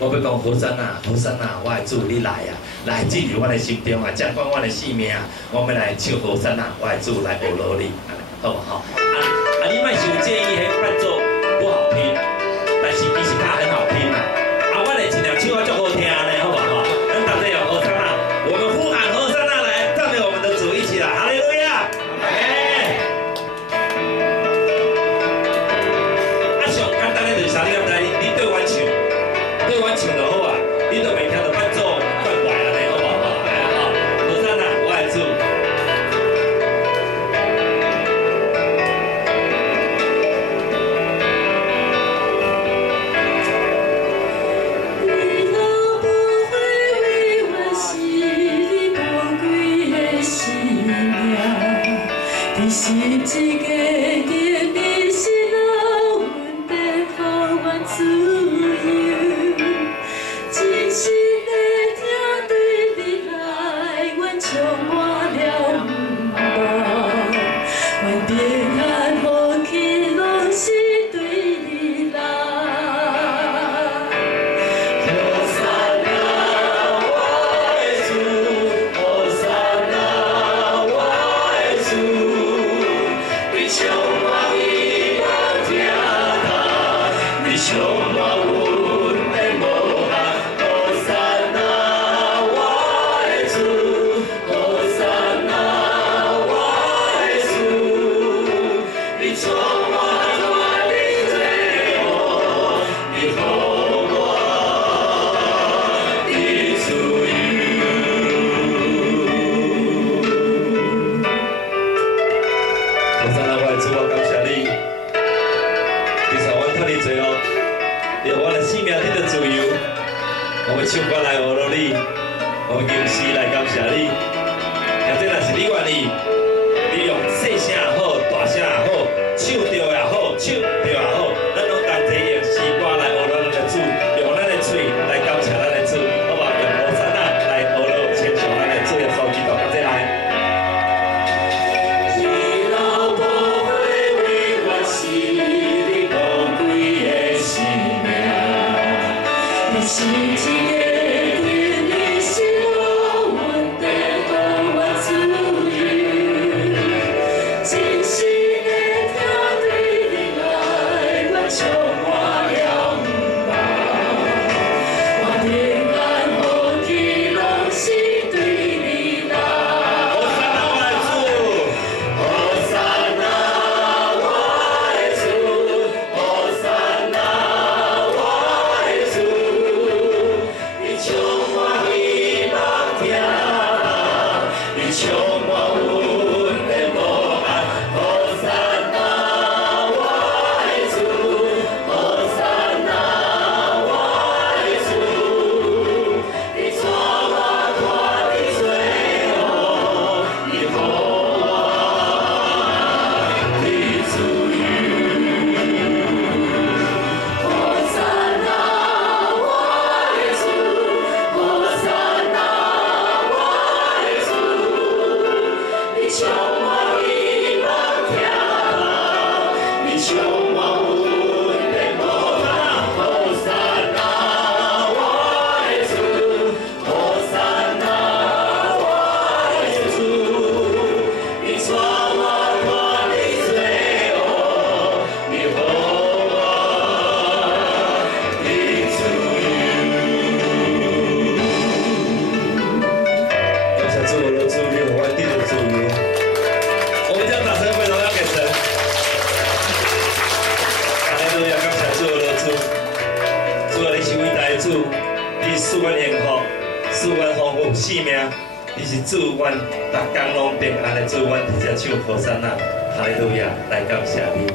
我要讲好山啊，好山啊，我的主你来啊，来进入我的心中啊，掌管我的性命啊，我们来唱好山啊，我的主来学罗你，好不好？你莫受介意迄伴奏不好听，但是其实它很好听啊。我来尽量唱啊，足好听呢，好不好？咱大家有好山啊，我们呼喊好山啊来，赞美我们的主一起来，哈利路亚！上简单的就是啥，你敢知？你对阮唱。对阮唱就好啊，你都袂听到伴奏怪怪安尼，好不好？好山啊，我的主。你若不会为我死，你宝贵的生命，你是一个坚定心啊，阮得靠阮自由。真心的听对你来，阮充满了盼，阮平安福气拢是对你来。好山啊，我的主，好山啊，我的主，你充满希望听他，你充满阮的梦。我们唱歌来学罗你，我们吟诗来感谢你。或者若是你愿意，你用细声也好，大声也好，唱着也好，唱着也好，咱拢同齐用诗歌来学咱的主，用咱的嘴来感谢咱的主，好不好？用和散那来学罗献上咱的主耶稣基督，同齐来。你若不会为我死，你宝贵的生命，你是一个坚定心啊，阮得靠阮自由。真心的听对你来，阮充满了盼，我平安福气拢是对你来。和散那我的主，好山啊，我的主，好山啊，我的主，你充满希望听，你充满阮的梦啊。好山啊，我的主，好山啊，我的主，你带我看你最好，你给我的自由。好山啊，我的主，好山啊，我的主，你充满希望听，你充满阮的梦啊。好山啊，我的主，好山啊，我的主，你带我看你最好，你给我的自由。感谢主，我的主，你有我地的自由。我们将掌声归荣耀给神。哈利路亚，感谢主，我的主。主啊，你是伟大的主，你赐阮幸福，赐阮丰富生命，你是主，阮逐工拢平安的主，阮直接唱和散那，哈利路亚，来感谢你。